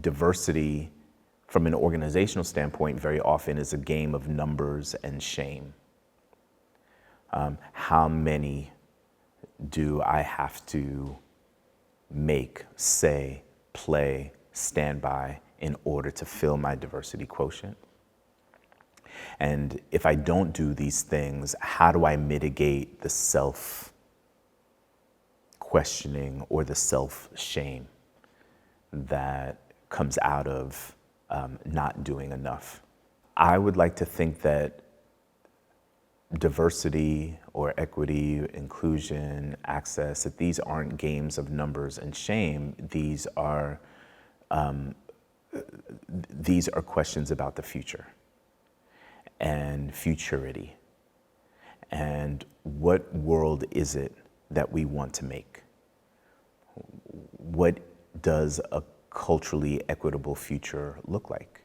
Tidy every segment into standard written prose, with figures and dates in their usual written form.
diversity from an organizational standpoint very often is a game of numbers and shame. How many do I have to make, say, play, stand by in order to fill my diversity quotient? And if I don't do these things, how do I mitigate the self-questioning or the self-shame that comes out of not doing enough? I would like to think that diversity or equity, inclusion, access, that these aren't games of numbers and shame. These are questions about the future and futurity. And what world is it that we want to make? What does a culturally equitable future look like?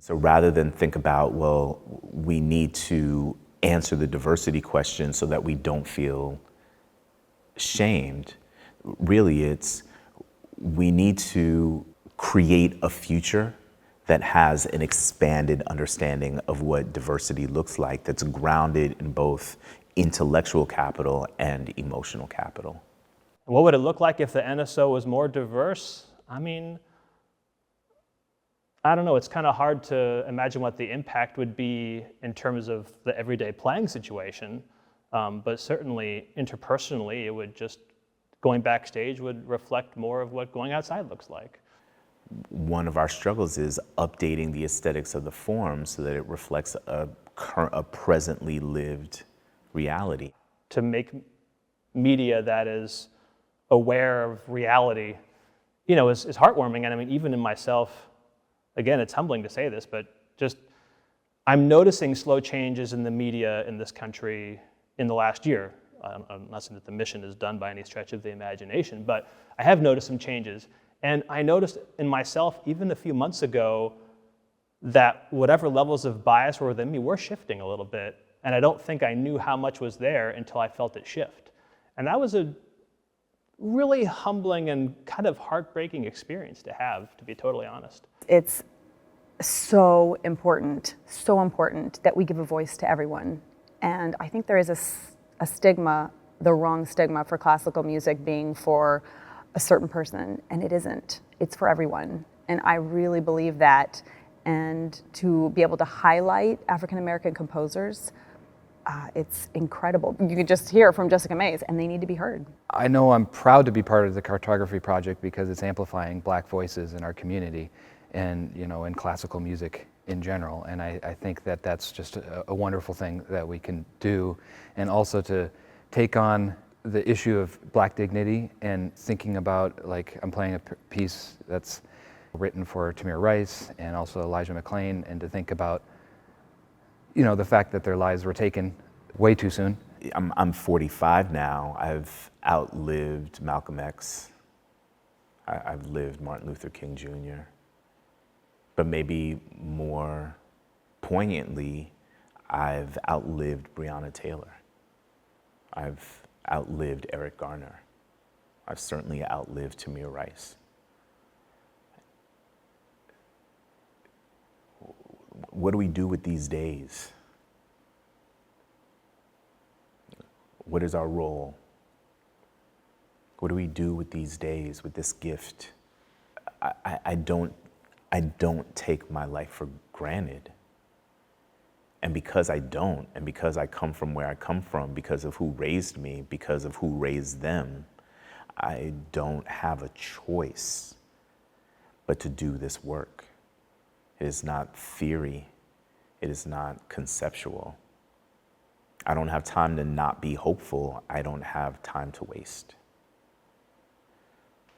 So rather than think about, well, we need to answer the diversity question so that we don't feel shamed, really it's, we need to create a future that has an expanded understanding of what diversity looks like, that's grounded in both intellectual capital and emotional capital. What would it look like if the NSO was more diverse? I mean, I don't know, it's kind of hard to imagine what the impact would be in terms of the everyday playing situation, but certainly interpersonally, it would just, going backstage would reflect more of what going outside looks like. One of our struggles is updating the aesthetics of the form so that it reflects a presently lived reality. To make media that is aware of reality, you know, is heartwarming. And I mean, even in myself, again, it's humbling to say this, but just I'm noticing slow changes in the media in this country in the last year. I'm not saying that the mission is done by any stretch of the imagination, but I have noticed some changes. And I noticed in myself, even a few months ago, that whatever levels of bias were within me were shifting a little bit. And I don't think I knew how much was there until I felt it shift. And that was a really humbling and kind of heartbreaking experience to have, to be totally honest. It's so important that we give a voice to everyone. And I think there is a stigma, the wrong stigma for classical music being for a certain person, and it isn't. It's for everyone. And I really believe that. And to be able to highlight African American composers, it's incredible. You could just hear from Jessica Mays, and they need to be heard. I know I'm proud to be part of the Cartography Project because it's amplifying Black voices in our community and, you know, in classical music in general. And I think that that's just a wonderful thing that we can do. And also to take on the issue of Black dignity and thinking about, like, I'm playing a piece that's written for Tamir Rice and also Elijah McClain, and to think about, you know, the fact that their lives were taken way too soon. I'm 45 now. I've outlived Malcolm X. I've lived Martin Luther King Jr. But maybe more poignantly, I've outlived Breonna Taylor. I've outlived Eric Garner. I've certainly outlived Tamir Rice. What do we do with these days? What is our role? What do we do with these days, with this gift? I don't take my life for granted. And because I don't, and because I come from where I come from, because of who raised me, because of who raised them, I don't have a choice but to do this work. It is not theory. It is not conceptual. I don't have time to not be hopeful. I don't have time to waste.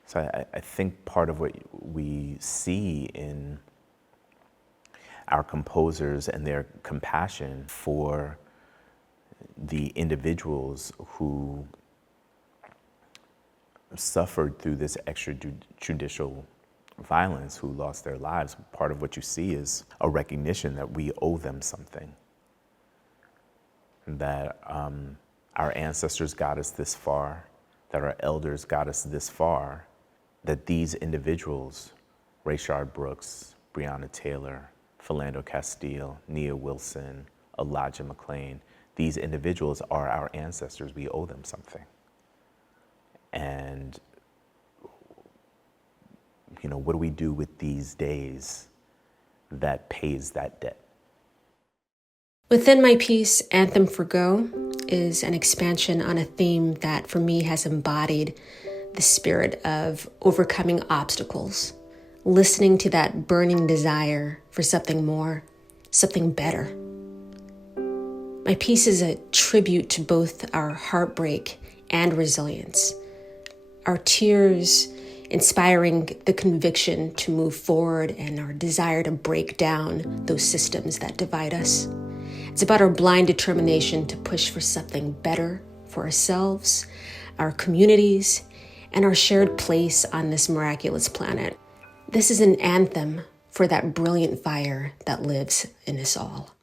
So I think part of what we see in our composers and their compassion for the individuals who suffered through this extrajudicial violence, who lost their lives. Part of what you see is a recognition that we owe them something, that our ancestors got us this far, that our elders got us this far, that these individuals, Rayshard Brooks, Breonna Taylor, Philando Castile, Nia Wilson, Elijah McClain, these individuals are our ancestors. We owe them something. And, what do we do with these days that pays that debt? Within my piece, Anthem for Go is an expansion on a theme that for me has embodied the spirit of overcoming obstacles, listening to that burning desire for something more, something better. My piece is a tribute to both our heartbreak and resilience, our tears inspiring the conviction to move forward and our desire to break down those systems that divide us. It's about our blind determination to push for something better for ourselves, our communities, and our shared place on this miraculous planet. This is an anthem for that brilliant fire that lives in us all.